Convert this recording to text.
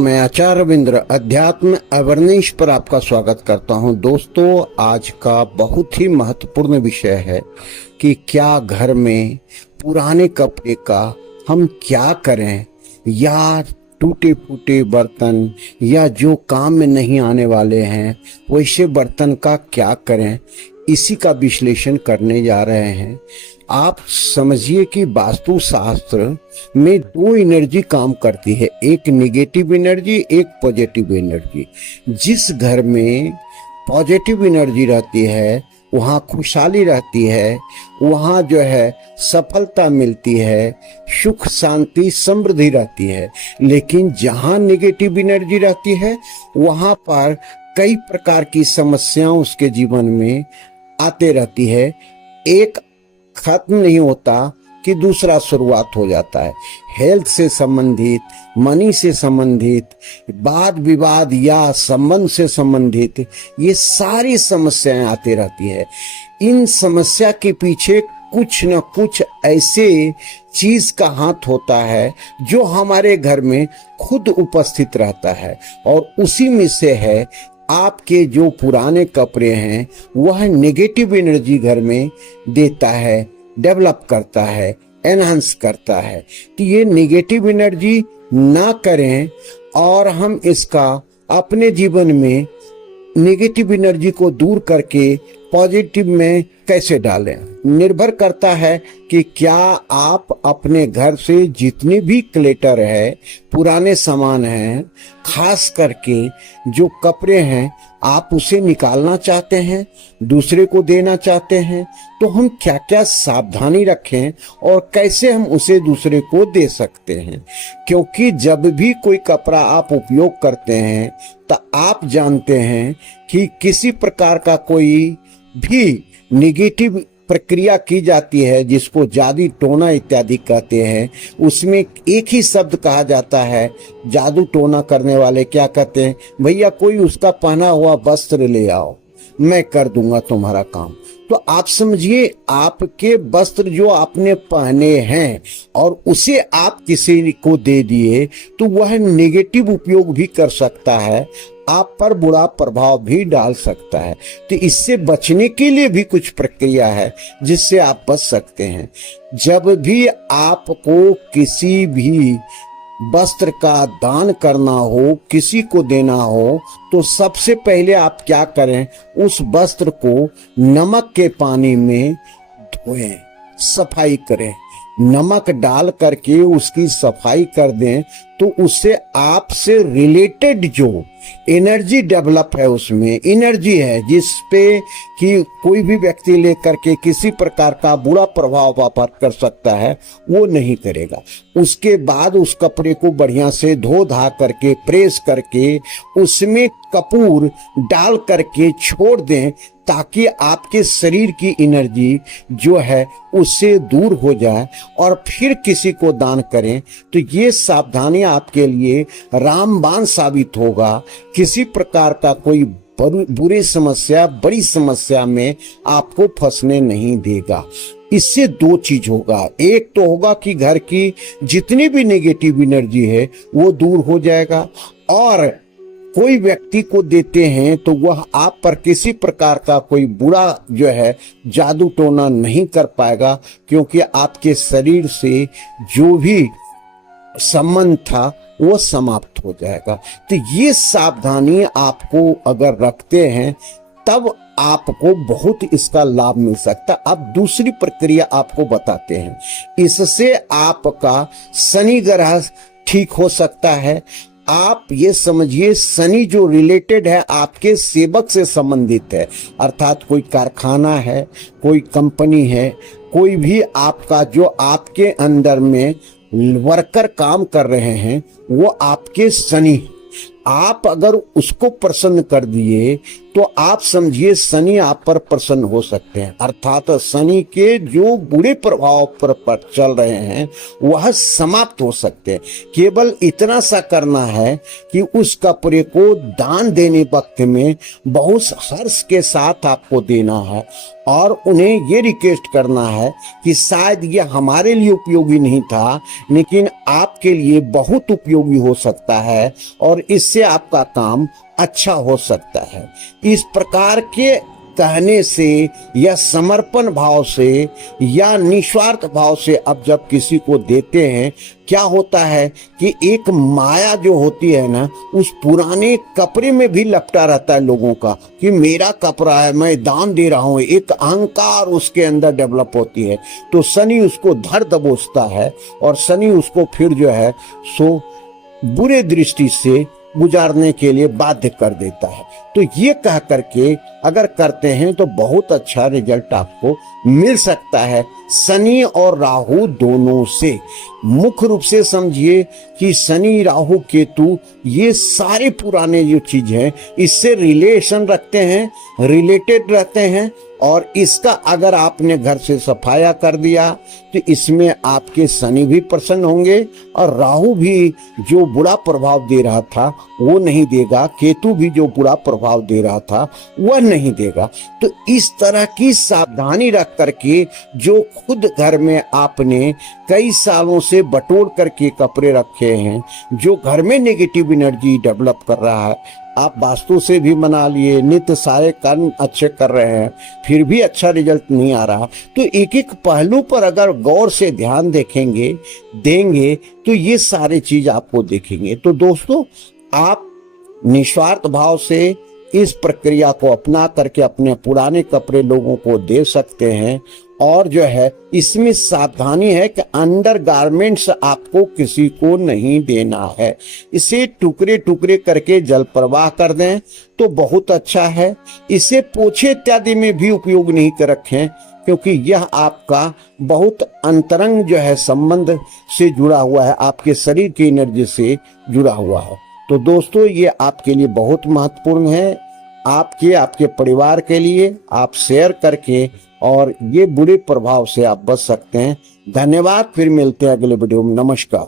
मैं आचार्य रविंद्र अध्यात्म अवेयरनेस पर आपका स्वागत करता हूं। दोस्तों, आज का बहुत ही महत्वपूर्ण विषय है कि क्या घर में पुराने कपड़े का हम क्या करें, या टूटे फूटे बर्तन या जो काम में नहीं आने वाले हैं वैसे बर्तन का क्या करें, इसी का विश्लेषण करने जा रहे हैं। आप समझिए कि वास्तु शास्त्र में दो एनर्जी काम करती है, एक नेगेटिव एनर्जी, एक पॉजिटिव एनर्जी। जिस घर में पॉजिटिव एनर्जी रहती है वहाँ खुशहाली रहती है, वहाँ जो है सफलता मिलती है, सुख शांति समृद्धि रहती है। लेकिन जहाँ नेगेटिव एनर्जी रहती है वहाँ पर कई प्रकार की समस्याएं उसके जीवन में आते रहती है। एक खत्म नहीं होता कि दूसरा शुरुआत हो जाता है। हेल्थ से संबंधित, मनी से संबंधित, वाद विवाद या संबंध से संबंधित ये सारी समस्याएं आती रहती है। इन समस्या के पीछे कुछ न कुछ ऐसे चीज का हाथ होता है जो हमारे घर में खुद उपस्थित रहता है, और उसी में से है आपके जो पुराने कपड़े हैं वह नेगेटिव एनर्जी घर में देता है, डेवलप करता है, एनहांस करता है। तो ये नेगेटिव एनर्जी ना करें और हम इसका अपने जीवन में नेगेटिव एनर्जी को दूर करके पॉजिटिव में कैसे डालें। निर्भर करता है कि क्या आप अपने घर से जितने भी क्लेटर है, पुराने सामान हैं, खास करके जो कपड़े हैं, आप उसे निकालना चाहते हैं, दूसरे को देना चाहते हैं, तो हम क्या क्या सावधानी रखें और कैसे हम उसे दूसरे को दे सकते हैं। क्योंकि जब भी कोई कपड़ा आप उपयोग करते हैं तो आप जानते हैं कि किसी प्रकार का कोई भी नेगेटिव प्रक्रिया की जाती है, जिसको जादू टोना इत्यादि कहते हैं। उसमें एक ही शब्द कहा जाता है, जादू टोना करने वाले क्या कहते हैं, भैया कोई उसका पहना हुआ वस्त्र ले आओ, मैं कर दूंगा तुम्हारा काम। तो आप समझिए, आपके वस्त्र जो आपने पहने हैं और उसे आप किसी को दे दिए तो वह नेगेटिव उपयोग भी कर सकता है, आप पर बुरा प्रभाव भी डाल सकता है। तो इससे बचने के लिए भी कुछ प्रक्रिया है जिससे आप बच सकते हैं। जब भी आपको किसी भी वस्त्र का दान करना हो, किसी को देना हो, तो सबसे पहले आप क्या करें, उस वस्त्र को नमक के पानी में धोएं, सफाई करें। नमक डाल करके उसकी सफाई कर दें तो उससे आपसे रिलेटेड जो एनर्जी डेवलप है, उसमें एनर्जी है जिस पे कि कोई भी व्यक्ति लेकर के किसी प्रकार का बुरा प्रभाव वापर कर सकता है, वो नहीं करेगा। उसके बाद उस कपड़े को बढ़िया से धो धा करके, प्रेस करके, उसमें कपूर डाल करके छोड़ दें, ताकि आपके शरीर की एनर्जी जो है उससे दूर हो जाए और फिर किसी को दान करें। तो ये सावधानी आपके लिए रामबाण साबित होगा। किसी प्रकार का कोई बुरी समस्या, बड़ी समस्या में आपको फंसने नहीं देगा। इससे दो चीज होगा, एक तो होगा कि घर की जितनी भी नेगेटिव एनर्जी है वो दूर हो जाएगा, और कोई व्यक्ति को देते हैं तो वह आप पर किसी प्रकार का कोई बुरा जो है जादू टोना नहीं कर पाएगा, क्योंकि आपके शरीर से जो भी संबंध था वो समाप्त हो जाएगा। तो ये सावधानी आपको अगर रखते हैं तब आपको बहुत इसका लाभ मिल सकता। अब दूसरी प्रक्रिया आपको बताते हैं, इससे आपका शनि ग्रह ठीक हो सकता है। आप ये समझिए, शनि जो रिलेटेड है आपके सेवक से संबंधित है, अर्थात कोई कारखाना है, कोई कंपनी है, कोई भी आपका जो आपके अंदर में वर्कर काम कर रहे हैं वो आपके शनि। आप अगर उसको प्रसन्न कर दिए तो आप समझिए शनि आप पर प्रसन्न हो सकते हैं, अर्थात शनि के जो बुरे प्रभाव पर चल रहे हैं वह समाप्त हो सकते हैं। केवल इतना सा करना है कि उस कपड़े को दान देने वक्त में बहुत हर्ष के साथ आपको देना है और उन्हें ये रिक्वेस्ट करना है कि शायद ये हमारे लिए उपयोगी नहीं था लेकिन आपके लिए बहुत उपयोगी हो सकता है और इससे आपका काम अच्छा हो सकता है। इस प्रकार के कहने से या समर्पण भाव से या निस्वार्थ भाव से अब जब किसी को देते हैं, क्या होता है कि एक माया जो होती है ना, उस पुराने कपड़े में भी लपटा रहता है लोगों का कि मेरा कपड़ा है, मैं दान दे रहा हूँ, एक अहंकार उसके अंदर डेवलप होती है। तो शनि उसको धर दबोचता है और शनि उसको फिर जो है सो बुरे दृष्टि से गुजारने के लिए बाध्य कर देता है। तो ये कह करके अगर करते हैं तो बहुत अच्छा रिजल्ट आपको मिल सकता है शनि और राहु दोनों से। मुख्य रूप से समझिए कि शनि राहु केतु ये सारे पुराने जो चीज हैं इससे रिलेशन रखते हैं, रिलेटेड रहते हैं और इसका अगर आपने घर से सफाया कर दिया तो इसमें आपके शनि भी प्रसन्न होंगे और राहु भी जो बुरा प्रभाव दे रहा था वो नहीं देगा, केतु भी जो बुरा प्रभाव दे रहा था वह नहीं देगा। तो इस तरह की सावधानी रख करके जो खुद घर में आपने कई सालों से बटोर करके कपड़े रखे हैं, जो घर में नेगेटिव एनर्जी डेवलप कर रहा है, आप वास्तु से भी बना लिए, नित्य सारे कर्म अच्छे कर रहे हैं, फिर भी अच्छा रिजल्ट नहीं आ रहा, तो एक एक पहलू पर अगर गौर से ध्यान देंगे तो ये सारी चीज आपको देखेंगे। तो दोस्तों, आप निस्वार्थ भाव से इस प्रक्रिया को अपना करके अपने पुराने कपड़े लोगों को दे सकते हैं और जो है इसमें सावधानी है कि अंडर गारमेंट्स आपको किसी को नहीं देना है। इसे टुकड़े टुकड़े करके जल प्रवाह कर दें तो बहुत अच्छा है। इसे पोछे इत्यादि में भी उपयोग नहीं कर रखें क्योंकि यह आपका बहुत अंतरंग जो है संबंध से जुड़ा हुआ है, आपके शरीर की एनर्जी से जुड़ा हुआ है। तो दोस्तों, ये आपके लिए बहुत महत्वपूर्ण है, आपके परिवार के लिए। आप शेयर करके और ये बुरे प्रभाव से आप बच सकते हैं। धन्यवाद, फिर मिलते हैं अगले वीडियो में। नमस्कार।